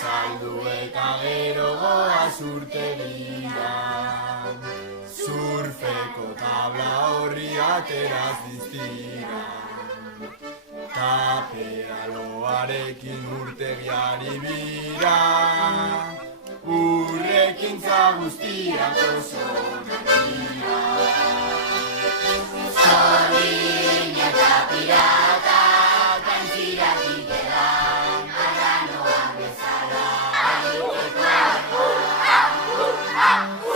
saldu eta gero goaz urtegira. Surfeko tabla horri ateraz diztira. Tapealoarekin urtegiari bira. Urrekintza guztiak oso onak dira. Zorgina eta pirata, kantziratik edan, arranoa bezala, egiteko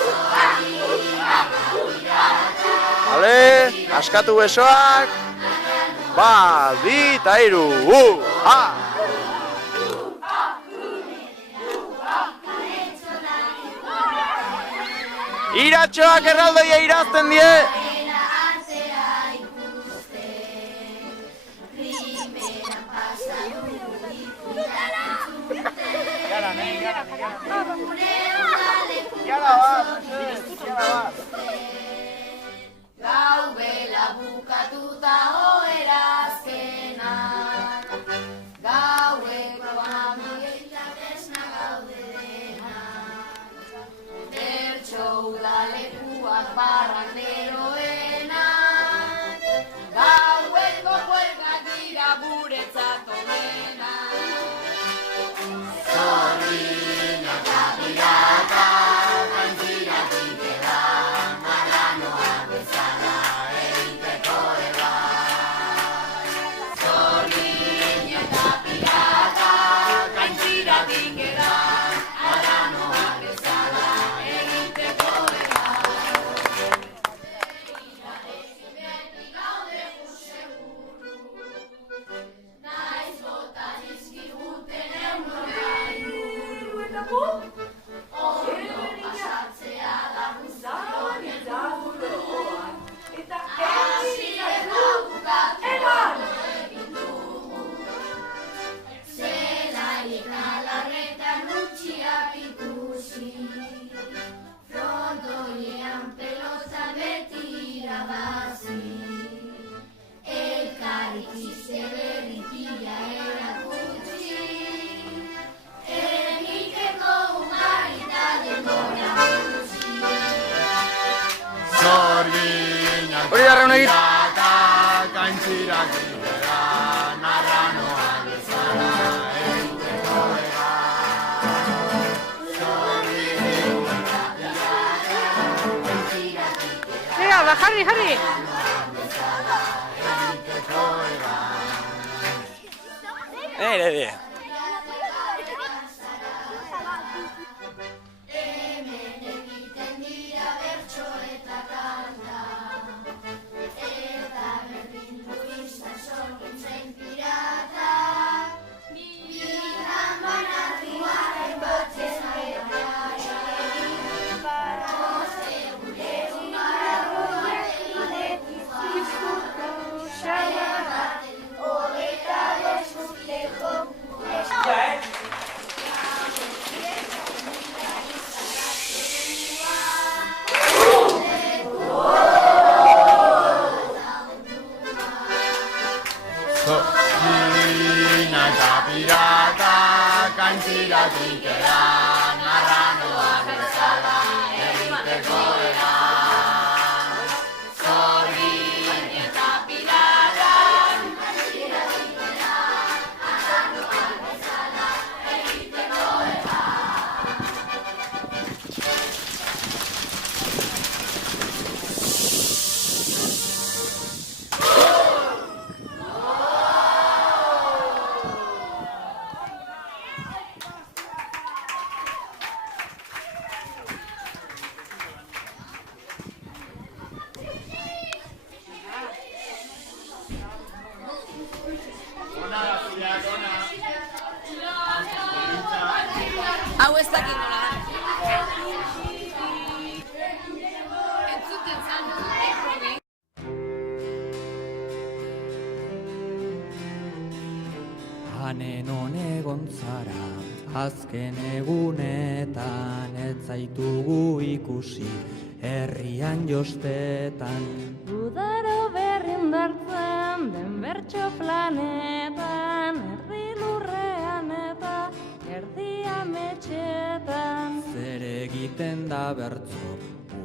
zorgina eta pirata. Bale, askatu besoak, bat, bi, eta hiru, ha! Iratxoak erraldoia irazten die! Gau bela bukatuta oerazkena. Gaueko amageitak esna gaudena. Bertxo udalekuak barranderoena. Gaueko huelgak dira guretzat onena. Zorgina eta pirata, kantziratik edan, marranoa bezala, egiteko eban. Zorgina eta pirata, kantziratik edan, marranoa bezala, egiteko eban. Naiz botan izkiguten ondo pasatzea da guztion helburua. Hasi eta bukatu ondo egin dugu. Zelaiek alarretan utxiak ikusi. Frontoiean pelotan beti irabazi. Elkarrik izte berritia erakutsi. Egiteko umarita denbora gutxi. Zorgina Hori darreun egin. pirata, kantziratik edan, arranoa bezala, egiteko eban. Zorgina eta pirata, kantziratik edan, Jarri, jarri! bezala, egiteko eban. Nire die. Hemen egiten dira bertso eta kanta. Eta berdindu izan sorgintzen pirata. Bihan banatuaren batzen aierara. Oste gure umarroak hogeita desurteko Zorgina eta pirata, kantziratik edan, arranoa bezala, egiteko eban. Zorgina eta pirata, kantziratik edan, arranoa bezala, egiteko hau ez dakit nola da. Entzuten zan, probi. Hanen honegon zara, azken egunetan, ez zaitugu ikusi, herrian jostetan. Udaro berrindartzen den bertso planetan, erdi lurrean eta erdia egiten da bertso,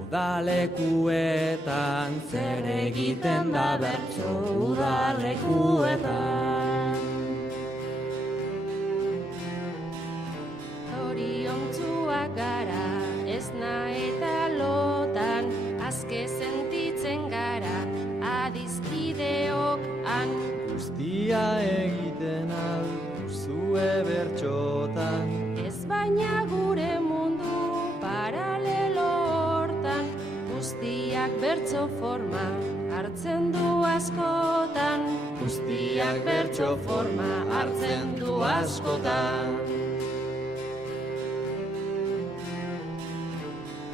udalekuetan. Zer egiten da bertso, udalekuetan. Zoriontsuak gara, esna eta lotan, azke sentitzen gara, adizkideok han. Guztia egiten alduzue bertxotan, Ez baina gure mundu paralelo hortan, guztiak bertso forma hartzen du askotan. Guztiak bertso forma hartzen du askotan.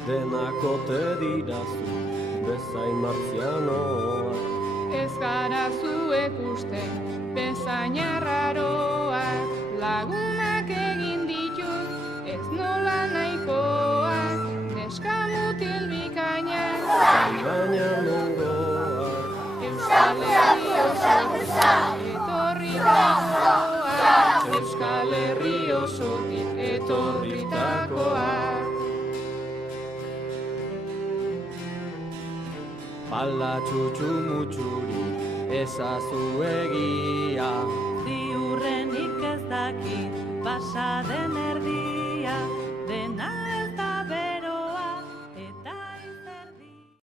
Denak ote dirazu, bezain martzianoa. Ez gara zuek usten, bezain arraroak, lagunak egin ditut, ez nola nahikoak, neska mutil bikainak, Baina nongoak, Euskal Herri osotik etorritakoak, Euskal Herri osotik etorritakoak. pala txutxu mutxuri ezazu egia. Ziurrenik ez dakit, pasa den erdia, dena